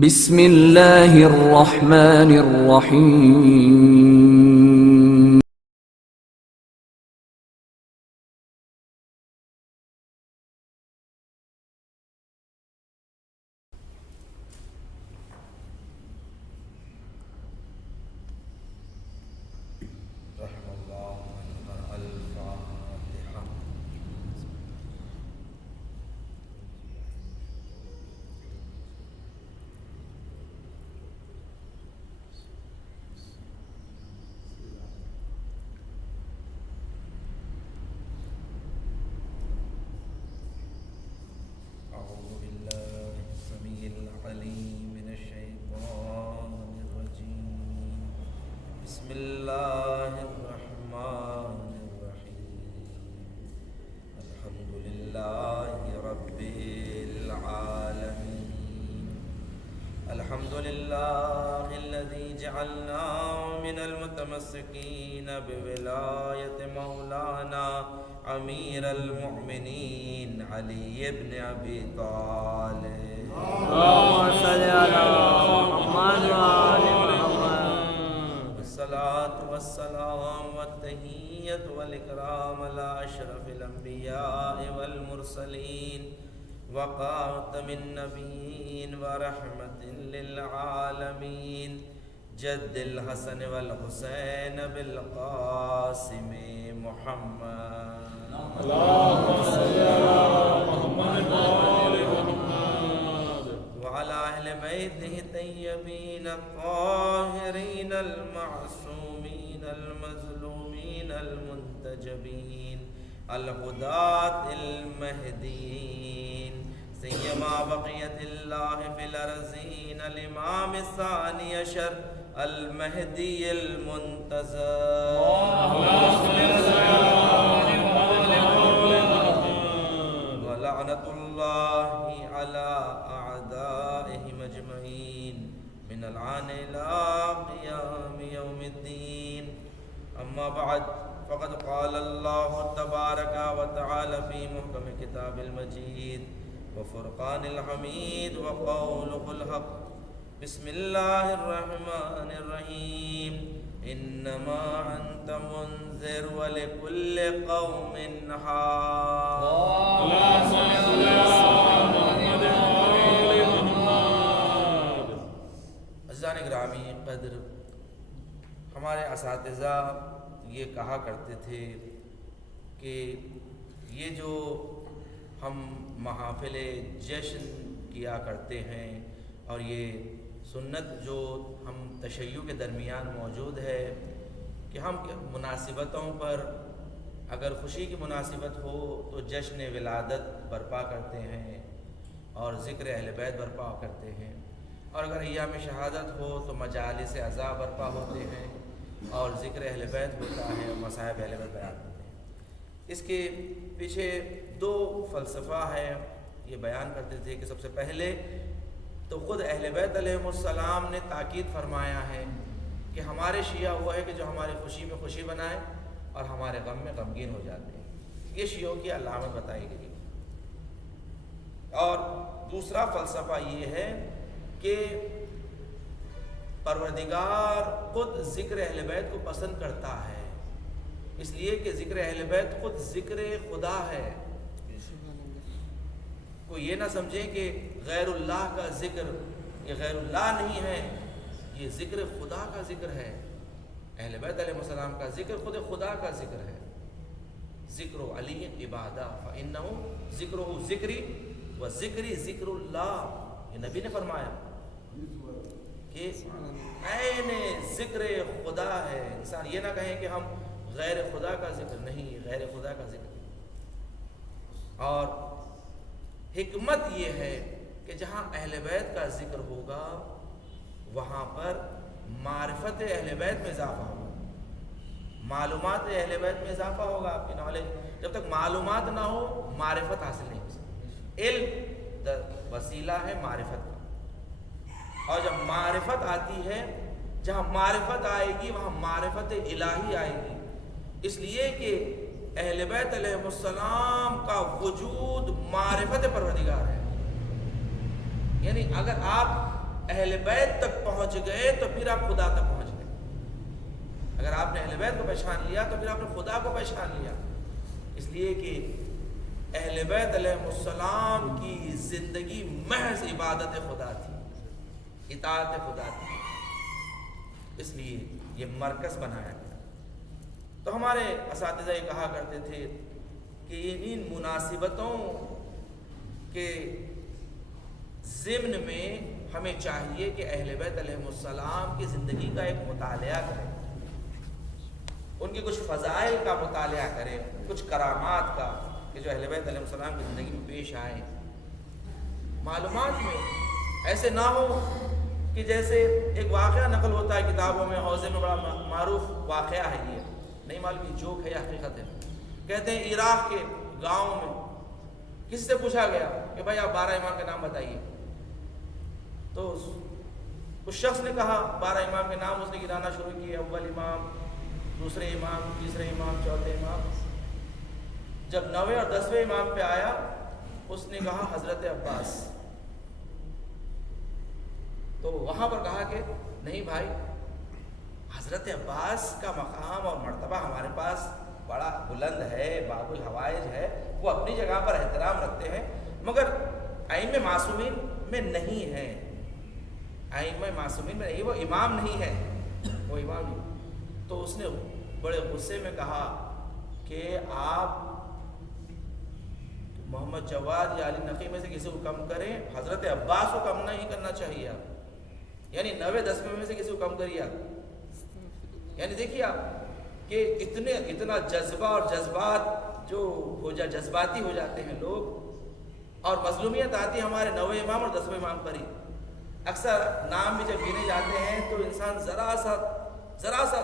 بسم اللہ الرحمن الرحیم. المتمسكين بولاية مولانا أمير المؤمنين علي بن أبي طالب. اللهم صل على محمد وآل محمد. الصلاة والسلام والتحية والإكرام على أشرف الأنبياء والمرسلين وخاتم النبيين ورحمة للعالمين جد الحسن والحسين بالقاسم محمد. اللهم صل على محمد وآل محمد وعلى أهل بيته الطيبين الطاهرين المعصومين المظلومين المنتجبين الهداة المهديين سيما بقية الله في الأرضين الإمام الثاني عشر المهدي المنتظر. ولعنة الله على أعدائهم أجمعين من الآن إلى قيام يوم الدين. أما بعد فقد قال الله تبارك وتعالى في محكم كتاب المجيد وفرقان الحميد وقوله الحق. بسم الله الرحمن الرحيم. إنما أنت منذر ولكل قوم حاد. اللهم صل على محمد وآل محمد. عزیزان گرامی قدر، ہمارے اساتذہ یہ کہا کرتے تھے کہ یہ جو ہم محافل جشن کیا کرتے ہیں اور یہ سنت جو ہم تشیع کے درمیان موجود ہے کہ ہم مناسبتوں پر اگر خوشی کی مناسبت ہو تو جشن ولادت برپا کرتے ہیں اور ذکر اہل بیت برپا کرتے ہیں، اور اگر ایام شہادت ہو تو مجالس عزا برپا ہوتے ہیں اور ذکر اہل بیت ہوتا ہے، مصائب اہل بیت بیان ہوتے ہیں۔ اس کے پیچھے دو فلسفہ ہے، یہ بیان کرتے تھے کہ سب سے پہلے تو خود اہل بیت علیہم السلام نے تاکید فرمایا ہے کہ ہمارے شیعہ ہوا ہے کہ جو ہماری خوشی میں خوشی بنائے اور ہمارے غم میں غمگین ہو جاتے ہیں، یہ شیعوں کی علامت بتائی گئی۔ اور دوسرا فلسفہ یہ ہے کہ پروردگار خود ذکر اہل بیت کو پسند کرتا ہے، اس لیے کہ ذکر اہل بیت خود ذکر خدا ہے۔ کوئی یہ نہ سمجھے کہ غیر اللہ کا ذکر یہ غیر اللہ نہیں ہے، یہ ذکر خدا کا ذکر ہے۔ اہل بیت علیہ السلام کا ذکر خود خدا کا ذکر ہے۔ ذکر علی عبادہ فإنہ ذکرہ ذکری و ذکری ذکر اللہ، یہ نبی نے فرمایا کہ عین ذکر خدا ہے۔ انسان یہ نہ کہیں کہ ہم غیر خدا کا ذکر نہیں، غیر خدا کا ذکر۔ اور حکمت یہ ہے کہ جہاں اہل بیت کا ذکر ہوگا وہاں پر معرفت اہل بیت میں اضافہ ہوگا، معلومات اہل بیت میں اضافہ ہوگا۔ آپ کی نالج جب تک معلومات نہ ہو معرفت حاصل نہیں ہو سکتی۔ علم وسیلہ ہے معرفت کا، اور جب معرفت آتی ہے، جہاں معرفت آئے گی وہاں معرفت الہی آئے گی۔ اس لیے کہ اہل بیت علیہ السلام کا وجود معرفت پروردگار ہے۔ یعنی اگر آپ اہل بیت تک پہنچ گئے تو پھر آپ خدا تک پہنچ گئے. اگر آپ نے اہل بیت کو پہچان لیا تو پھر آپ نے خدا کو پہچان لیا. اس لیے کہ اہل بیت علیہ السلام کی زندگی محض عبادت خدا تھی، اطاعت خدا تھی. اس لیے یہ مرکز بنایا گیا. تو ہمارے اساتذہ یہ کہا کرتے تھے کہ ان مناسبتوں کے ضمن میں ہمیں چاہیے کہ اہل بیت علیہ السلام کی زندگی کا ایک مطالعہ کریں، ان کی کچھ فضائل کا مطالعہ کریں، کچھ کرامات کا کہ جو اہل بیت علیہ السلام کی زندگی میں پیش آئے. معلومات میں ایسے نہ ہو کہ جیسے ایک واقعہ نقل ہوتا ہے کتابوں میں، حوضے میں بڑا معروف واقعہ ہے، یہ نہیں معلوم یہ جوک ہے یا حقیقت ہے. کہتے ہیں عراق کے گاؤں میں کسی سے پوچھا گیا کہ بھائی آپ 12 امام کے نام بتائیے. تو اس شخص نے کہا 12 امام کے نام. اس نے گنانا شروع کیے، اول امام، دوسرے امام، تیسرے امام، چوتھے امام. جب 9ویں اور 10ویں امام پہ آیا اس نے کہا حضرت عباس. تو وہاں پر کہا کہ نہیں بھائی، حضرت عباس کا مقام اور مرتبہ ہمارے پاس بڑا بلند ہے، باب الحوائج ہے، وہ اپنی جگہ پر احترام رکھتے ہیں، مگر ائمہ معصومین میں نہیں ہے. ائمہ معصومین میں نہیں، وہ امام نہیں ہے، وہ امام نہیں. تو اس نے بڑے غصے میں کہا کہ آپ محمد جواد یا علی نقی میں سے کسی کو کم کریں، حضرت عباس کو کم نہیں کرنا چاہیے آپ. یعنی 9ویں 10ویں میں سے کسی کو کم کریے آپ. یعنی دیکھیے آپ کہ اتنا جذبہ اور جذبات جو جذباتی ہو جاتے ہیں لوگ، اور مظلومیت آتی ہے ہمارے 9ویں امام اور 10ویں امام پر ہی. اکثر نام بھی جب گنے جاتے ہیں تو انسان ذرا سا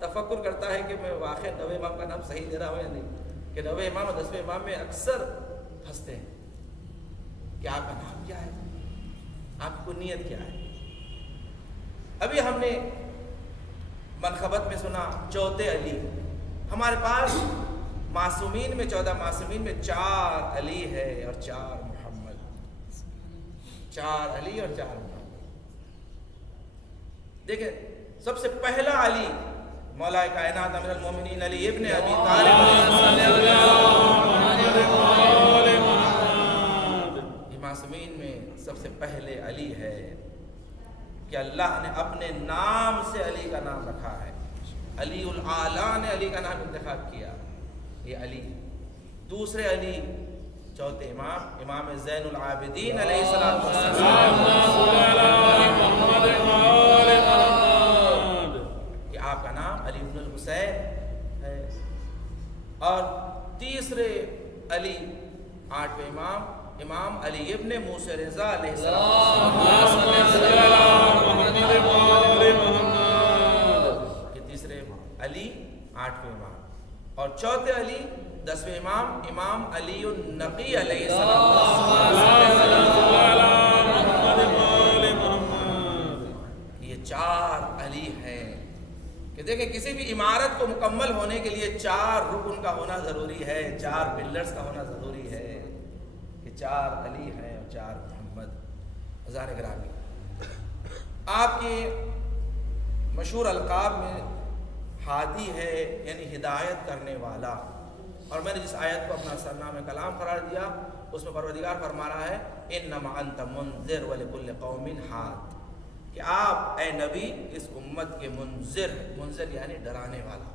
تفکر کرتا ہے کہ میں واقعی 9ویں امام کا نام صحیح دے رہا ہوں یا نہیں، کہ 9ویں امام اور 10ویں امام میں اکثر پھنستے ہیں کہ آپ کا نام کیا ہے، آپ کی نیت کیا ہے. ابھی ہم نے منقبت میں سنا چوتھے علی. ہمارے پاس معصومین میں 14 معصومین میں 4 علی ہے اور 4 محمد. 4 علی اور 4 محمد. دیکھیں سب سے پہلا علی مولا کائنات امیر المومنین علی ابن ابی طالب. یہ معصومین میں سب سے پہلے علی ہے کہ اللہ نے اپنے نام سے علی کا نام رکھا ہے. علی الاعلیٰ نے علی کا نام انتخاب کیا، یہ علی. دوسرے علی چوتھے امام، امام زین العابدین علیہ السلام کہ آپ کا نام علی بن الحسین ہے. اور تیسرے علی 8ویں امام، امام علی ابن موسی رضا علیہ السلام. یہ تیسرے علی 8ویں امام. اور چوتھے علی 10ویں امام، امام علی النقی علیہ السلام. یہ 4 علی ہیں کہ دیکھیں کسی بھی عمارت کو مکمل ہونے کے لیے 4 رکن کا ہونا ضروری ہے، 4 پلرز کا ہونا ضروری ہے. 4 علی ہیں اور 4 محمد. ہزار گرامی، آپ کے مشہور القاب میں ہادی ہے یعنی ہدایت کرنے والا. اور میں نے جس آیت کو اپنا سرنامہ کلام قرار دیا اس میں پروردگار فرما رہا ہے انما انت منذر ولکل قوم ہاد، کہ آپ اے نبی اس امت کے منذر یعنی ڈرانے والا،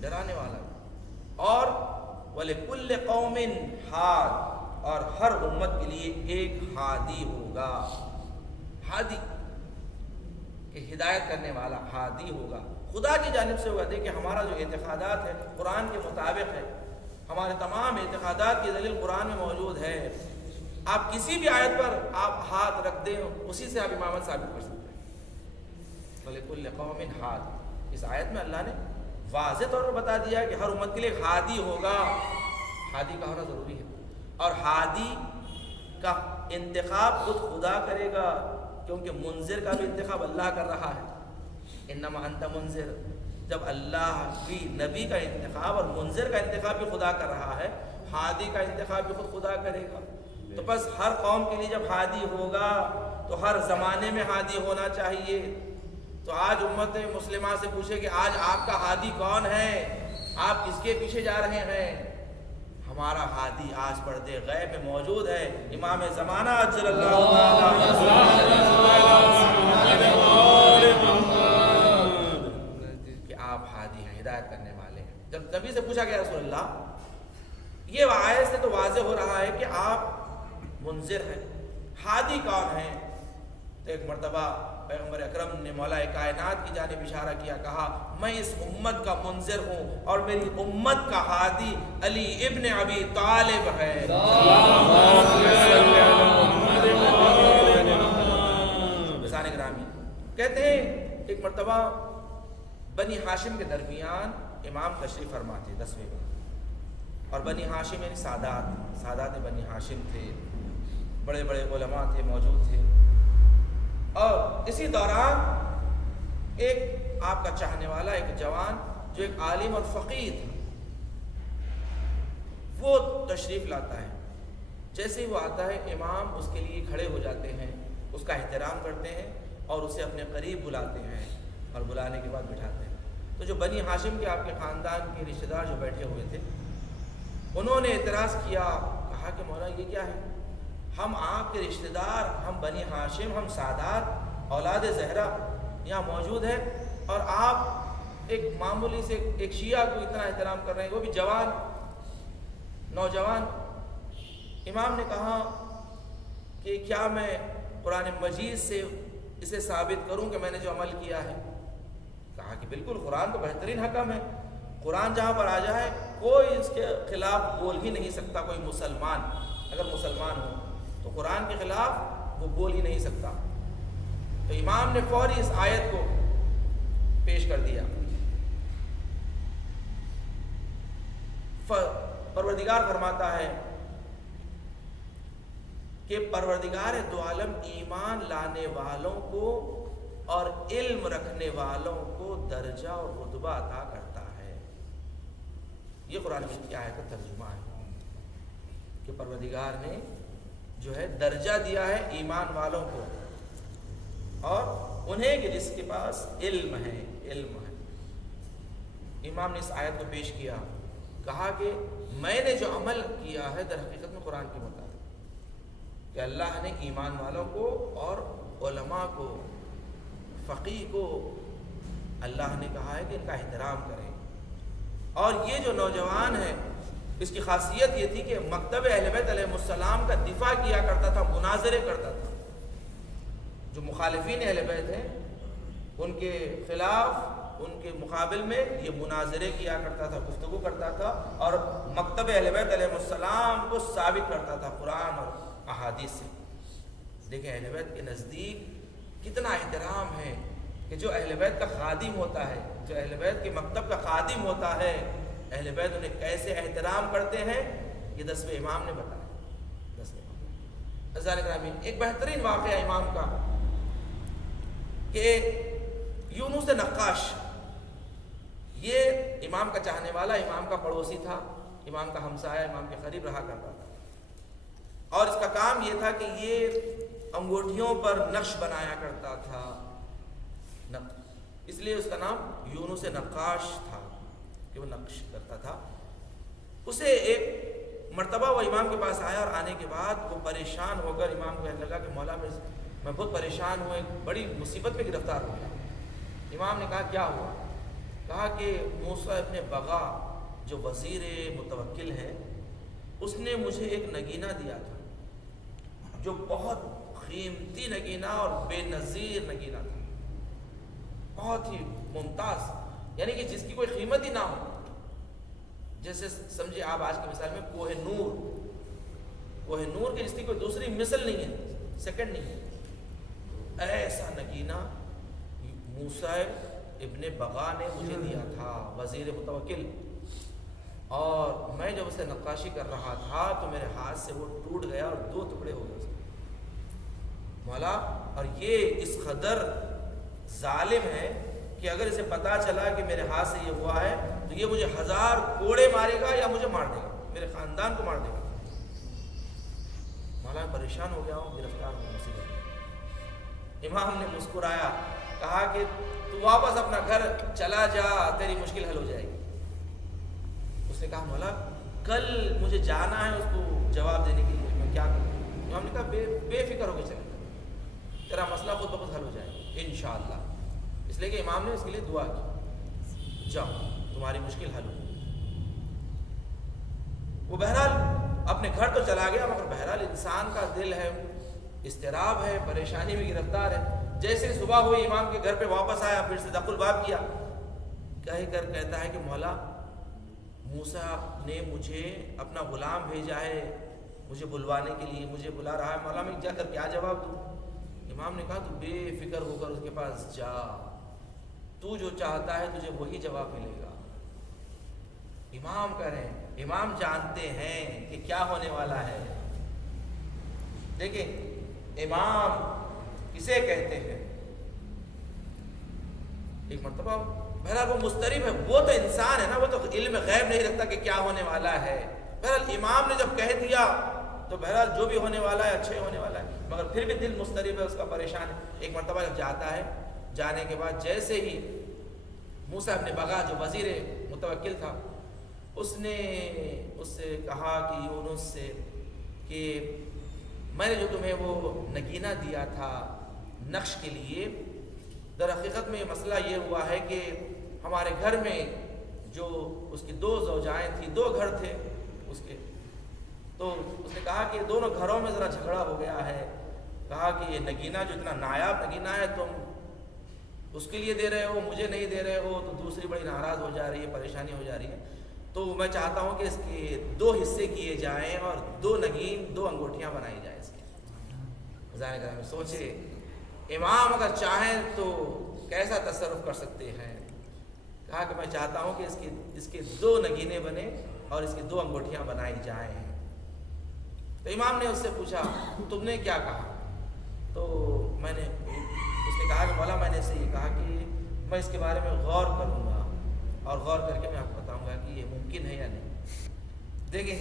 ڈرانے والا. اور وَلِكُلِّ قَوْمٍ ہاد، اور ہر امت کے لیے ایک ہادی ہوگا. ہادی کہ ہدایت کرنے والا ہادی ہوگا، خدا کی جانب سے ہوگا. دیکھیں ہمارا جو اعتقادات ہے قرآن کے مطابق ہے، ہمارے تمام اعتقادات کی دلیل قرآن میں موجود ہے. آپ کسی بھی آیت پر آپ ہاتھ رکھ دیں اسی سے آپ امامت ثابت کر سکتے ہیں. وَلِكُلِّ قَوْمٍ ہاد، اس آیت میں اللہ نے واضح طور پر بتا دیا کہ ہر امت کے لیے ہادی ہوگا. ہادی کا ہونا ضروری ہے، اور ہادی کا انتخاب خود خدا کرے گا، کیونکہ منذر کا بھی انتخاب اللہ کر رہا ہے. انما انت منذر، جب اللہ بھی نبی کا انتخاب اور منذر کا انتخاب بھی خدا کر رہا ہے، ہادی کا انتخاب بھی خود خدا کرے گا. تو بس ہر قوم کے لیے جب ہادی ہوگا تو ہر زمانے میں ہادی ہونا چاہیے۔ تو آج امت مسلمہ سے پوچھے کہ آج آپ کا ہادی کون ہے، آپ کس کے پیچھے جا رہے ہیں؟ ہمارا ہادی آج پردے غیب میں موجود ہے، امام زمانہ اجل اللہ کہ آپ ہادی ہیں، ہدایت کرنے والے ہیں۔ جب نبی سے پوچھا گیا رسول اللہ، یہ آیت سے تو واضح ہو رہا ہے کہ آپ منذر ہیں، ہادی کون ہیں؟ تو ایک مرتبہ پیغمبر اکرم نے مولا کائنات کی جانب اشارہ کیا، کہا میں اس امت کا منذر ہوں اور میری امت کا ہادی علی ابن ابی طالب ہے۔ بزرگان گرامی کہتے ہیں ایک مرتبہ بنی ہاشم کے درمیان امام تشریف فرما تھے 10ویں میں، اور بنی ہاشم یعنی سادات بنی ہاشم تھے، بڑے بڑے علماء تھے موجود تھے، اور اسی دوران ایک آپ کا چاہنے والا ایک جوان جو ایک عالم اور فقیہ تھا، وہ تشریف لاتا ہے۔ جیسے ہی وہ آتا ہے امام اس کے لیے کھڑے ہو جاتے ہیں، اس کا احترام کرتے ہیں اور اسے اپنے قریب بلاتے ہیں، اور بلانے کے بعد بٹھاتے ہیں۔ تو جو بنی ہاشم کے آپ کے خاندان کے رشتہ دار جو بیٹھے ہوئے تھے، انہوں نے اعتراض کیا، کہا کہ مولا یہ کیا ہے، ہم آپ کے رشتہ دار، ہم بنی ہاشم، ہم سادات اولاد زہرا یہاں موجود ہیں، اور آپ ایک معمولی سے ایک شیعہ کو اتنا احترام کر رہے ہیں، وہ بھی جوان نوجوان۔ امام نے کہا کہ کیا میں قرآن مجید سے اسے ثابت کروں کہ میں نے جو عمل کیا ہے؟ کہا کہ بالکل، قرآن تو بہترین حکم ہے، قرآن جہاں پر آ جائے کوئی اس کے خلاف بول ہی نہیں سکتا۔ کوئی مسلمان اگر مسلمان ہو تو قرآن کے خلاف وہ بول ہی نہیں سکتا۔ تو امام نے فوری اس آیت کو پیش کر دیا۔ پروردگار فرماتا ہے کہ پروردگار دو عالم ایمان لانے والوں کو اور علم رکھنے والوں کو درجہ اور رتبہ عطا کرتا ہے۔ یہ قرآن کی آیت کا ترجمہ ہے کہ پروردگار نے جو ہے درجہ دیا ہے ایمان والوں کو، اور انہیں کہ جس کے پاس علم ہے۔ امام نے اس آیت کو پیش کیا، کہا کہ میں نے جو عمل کیا ہے در حقیقت میں قرآن کے مطابق، کہ اللہ نے ایمان والوں کو اور علماء کو، فقیہ کو اللہ نے کہا ہے کہ ان کا احترام کریں۔ اور یہ جو نوجوان ہے اس کی خاصیت یہ تھی کہ مکتب اہل بیت علیہ السلام کا دفاع کیا کرتا تھا، مناظرے کرتا تھا۔ جو مخالفین اہل بیت ہیں ان کے خلاف، ان کے مقابل میں یہ مناظرے کیا کرتا تھا، گفتگو کرتا تھا، اور مکتب اہل بیت علیہ السلام کو ثابت کرتا تھا قرآن اور احادیث سے۔ دیکھیں اہل بیت کے نزدیک کتنا احترام ہے کہ جو اہل بیت کا خادم ہوتا ہے، جو اہل بیت کے مکتب کا خادم ہوتا ہے، اہل بیت انہیں کیسے احترام کرتے ہیں، یہ 10ویں امام نے بتایا۔ 10ویں امام عزیزان گرامی، ایک بہترین واقعہ امام کا کہ یونس نقاش، یہ امام کا چاہنے والا، امام کا پڑوسی تھا، امام کا ہمسایہ، امام کے قریب رہا کرتا تھا، اور اس کا کام یہ تھا کہ یہ انگوٹھیوں پر نقش بنایا کرتا تھا، اس لیے اس کا نام یونس نقاش تھا کہ وہ نقش کرتا تھا۔ اسے ایک مرتبہ وہ امام کے پاس آیا، اور آنے کے بعد وہ پریشان ہو کر امام کو کہنے لگا کہ مولا میں بہت پریشان ہوں، ایک بڑی مصیبت میں گرفتار ہو گیا۔ امام نے کہا کیا ہوا؟ کہا کہ موسیٰ ابن بغا جو وزیر متوکل ہے، اس نے مجھے ایک نگینہ دیا تھا جو بہت قیمتی نگینہ اور بے نظیر نگینہ تھا، بہت ہی ممتاز، یعنی کہ جس کی کوئی قیمت ہی نہ ہو۔ جیسے سمجھے آپ آج کی مثال میں کوہ نور کی جس کی کوئی دوسری مثل نہیں ہے، سیکنڈ نہیں ہے، ایسا نگینہ موسیٰ ابن بغا نے مجھے دیا تھا، وزیر متوکل، اور میں جب اسے نقاشی کر رہا تھا تو میرے ہاتھ سے وہ ٹوٹ گیا اور 2 ٹکڑے ہو گئے مولا۔ اور یہ اس قدر ظالم ہے کہ اگر اسے پتا چلا کہ میرے ہاتھ سے یہ ہوا ہے تو یہ مجھے 1000 کوڑے مارے گا یا مجھے مار دے گا، میرے خاندان کو مار دے گا۔ مولا میں پریشان ہو گیا ہوں، گرفتار ہوں مصیبت۔ امام نے مسکرایا، کہا کہ تو واپس اپنا گھر چلا جا، تیری مشکل حل ہو جائے گی۔ اس نے کہا مولا کل مجھے جانا ہے اس کو جواب دینے کے لیے، میں کیا کروں؟ امام نے کہا بے فکر ہو کے چلے جا، تیرا مسئلہ خود بخود حل ہو جائے گا انشاءاللہ۔ اس لیے کہ امام نے اس کے لیے دعا کی، جاؤ تمہاری مشکل حل ہو۔ وہ بہرحال اپنے گھر تو چلا گیا، مگر بہرحال انسان کا دل ہے، اضطراب ہے، پریشانی میں گرفتار ہے۔ جیسے صبح ہوئی امام کے گھر پہ واپس آیا، پھر سے دخل باب کیا، کہہ کر کہتا ہے کہ مولا موسیٰ نے مجھے اپنا غلام بھیجا ہے مجھے بلوانے کے لیے، مجھے بلا رہا ہے، مولا میں جا کر کیا جواب دوں؟ امام نے کہا تو بے فکر ہو کر اس کے پاس جا، تو جو چاہتا ہے تجھے وہی جواب ملے گا۔ امام کہہ رہے ہیں، امام جانتے ہیں کہ کیا ہونے والا ہے۔ دیکھیں امام کسے کہتے ہیں؟ ایک مرتبہ بہرحال وہ مضطرب ہے، وہ تو انسان ہے نا، وہ تو علم غیب نہیں رکھتا کہ کیا ہونے والا ہے۔ بہرحال امام نے جب کہہ دیا تو بہرحال جو بھی ہونے والا ہے اچھے ہونے والا ہے، مگر پھر بھی دل مضطرب ہے، اس کا پریشان ہے۔ ایک مرتبہ جب جاتا ہے، جانے کے بعد جیسے ہی موسیٰ ابن بغا جو وزیر متوکل تھا، اس نے اس سے کہا کہ یونس سے کہ میں نے جو تمہیں وہ نگینہ دیا تھا نقش کے لیے، در حقیقت میں مسئلہ یہ ہوا ہے کہ ہمارے گھر میں جو اس کی 2 زوجائیں تھیں، 2 گھر تھے اس کے، تو اس نے کہا کہ دونوں گھروں میں ذرا جھگڑا ہو گیا ہے۔ کہا کہ یہ نگینہ جو اتنا نایاب نگینہ ہے تم اس کے لیے دے رہے ہو، مجھے نہیں دے رہے ہو، تو دوسری بڑی ناراض ہو جا رہی ہے، پریشانی ہو جا رہی ہے، تو میں چاہتا ہوں کہ اس کے 2 حصے کیے جائیں اور 2 نگین 2 انگوٹھیاں بنائی جائیں اس کی۔ ظاہر کرام سوچے امام اگر چاہیں تو کیسا تصرف کر سکتے ہیں۔ کہا کہ میں چاہتا ہوں کہ اس کے 2 نگینے بنے اور اس کی 2 انگوٹھیاں بنائی جائیں۔ تو امام نے اس سے پوچھا تم نے کیا کہا؟ تو اس نے کہا کہ مولا میں نے اسے یہ کہا کہ میں اس کے بارے میں غور کروں گا اور غور کر کے میں آپ کو بتاؤں گا کہ یہ ممکن ہے یا نہیں۔ دیکھیں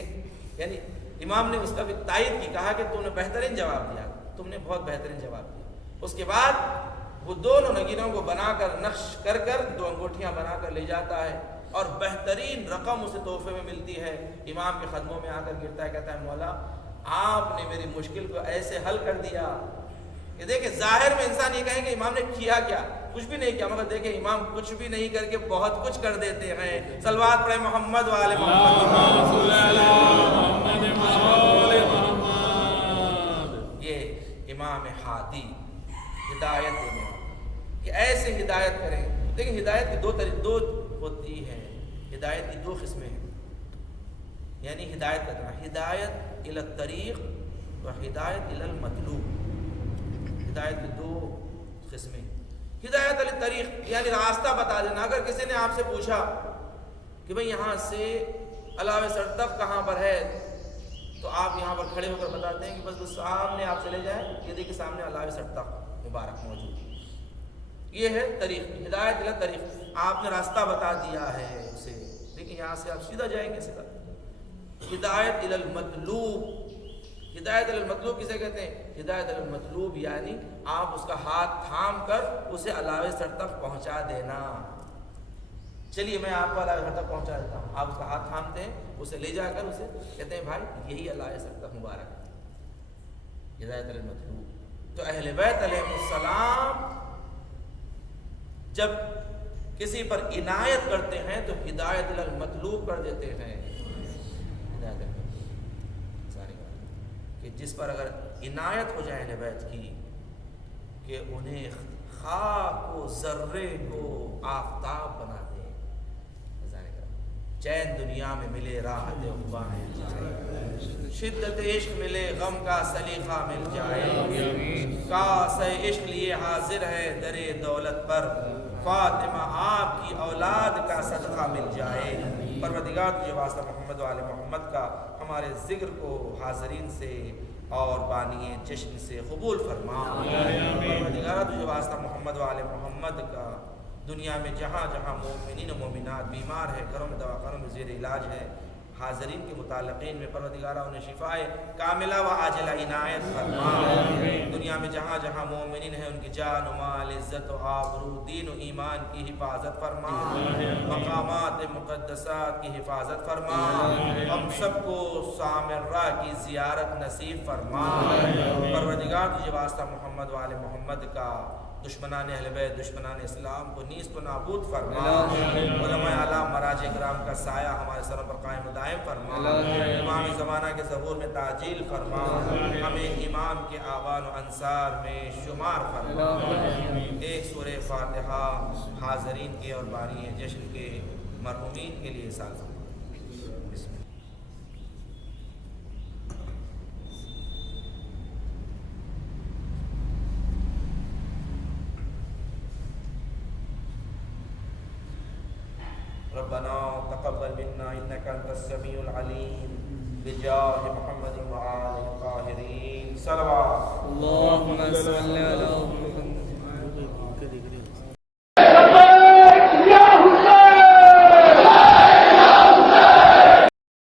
یعنی امام نے اس کا بھی تائید کی، کہا کہ تم نے بہترین جواب دیا، تم نے بہت بہترین جواب دیا۔ اس کے بعد وہ دونوں نگینوں کو بنا کر نقش کر 2 انگوٹھیاں بنا کر لے جاتا ہے، اور بہترین رقم اسے تحفے میں ملتی ہے۔ امام کے قدموں میں آ کر گرتا ہے، کہتا ہے مولا آپ نے میری مشکل کو ایسے حل کر دیا کہ دیکھیں ظاہر میں انسان یہ کہیں کہ امام نے کیا کیا، کچھ بھی نہیں کیا، مگر دیکھیں امام کچھ بھی نہیں کر کے بہت کچھ کر دیتے ہیں۔ صلوات پڑھیں محمد وآل محمد۔ یہ امام ہادی ہدایت دینے والا کہ ایسے ہدایت کریں۔ دیکھیں ہدایت کی 2 ہوتی ہے، ہدایت کی 2 قسمیں ہیں، یعنی ہدایت کرنا، ہدایت الی الطریق و ہدایت الی المطلوب۔ ہدایت کی 2 قسمیں، ہدایت الی الطریق یعنی راستہ بتا دینا۔ اگر کسی نے آپ سے پوچھا کہ بھئی یہاں سے علاوہ سرتخ کہاں پر ہے، تو آپ یہاں پر کھڑے ہو کر بتاتے ہیں کہ بس سامنے آپ چلے جائیں، یہ دیکھیں سامنے علاوہ سرتخ مبارک موجود ہے۔ یہ ہے طریق، ہدایت الی الطریق، آپ نے راستہ بتا دیا ہے اسے، دیکھیں یہاں سے آپ سیدھا جائیں گے سیدھا۔ ہدایت الی المطلوب، ہدایت الی المطلوب کسے کہتے ہیں؟ ہدایت الی المطلوب یعنی آپ اس کا ہاتھ تھام کر اسے علاوہ سر تک پہنچا دینا۔ چلیے میں آپ کو علاوہ سر تک پہنچا دیتا ہوں، آپ اس کا ہاتھ تھامتے ہیں، اسے لے جا کر اسے کہتے ہیں بھائی یہی علاوہ سر تک مبارک ہے، ہدایت الی المطلوب۔ تو اہل بیت علیہ السلام جب کسی پر عنایت کرتے ہیں تو ہدایت الی المطلوب کر دیتے ہیں۔ ہدایت الی المطلوب ساری بات کہ جس پر اگر عنایت ہو جائے اہل بیت کی کہ انہیں خاک و ذرے کو آفتاب بنا دے، چین دنیا میں ملے راحت عقبیٰ مل جائے، شدت عشق ملے غم کا سلیقہ مل جائے، کاس عشق لیے حاضر ہے درے دولت پر، فاطمہ آپ کی اولاد کا صدقہ مل جائے۔ پروردگار تجھے واسطہ محمد و آل محمد کا ہمارے ذکر کو حاضرین سے اور بانی جشن سے قبول فرما۔ پروردگار تجھے واسطہ محمد و آل محمد کا دنیا میں جہاں جہاں مومنین و مومنات بیمار ہے، گھروں میں دواخانوں میں زیر علاج ہے، حاضرین کے متعلقین میں پروردگارہ انہیں شفائے کاملہ و عاجلہ عنایت فرما۔ دنیا میں جہاں جہاں مومنین ہیں ان کی جان و مال، عزت و آبرو، دین و ایمان کی حفاظت فرما، مقامات مقدسات کی حفاظت فرما، ہم سب کو سامرہ کی زیارت نصیب فرما۔ پروردگار تجھے واسطہ محمد و آل محمد کا دشمنان اہل بیت، دشمنان اسلام کو نیست و نابود فرما۔ علماء اعلام مراجع کرام کا سایہ ہمارے سروں پر قائم و دائم فرما۔ امام زمانہ کے ظہور میں تعجیل فرما، ہمیں امام کے آوان و انصار میں شمار فرما۔ ایک سورہ فاتحہ حاضرین کے اور بانی جشن کے مرحومین کے لیے سال فرما۔ ربنا تقبل منا انك انت السميع العليم بجاه محمد وآل الطاهرين صلوات اللهم صل على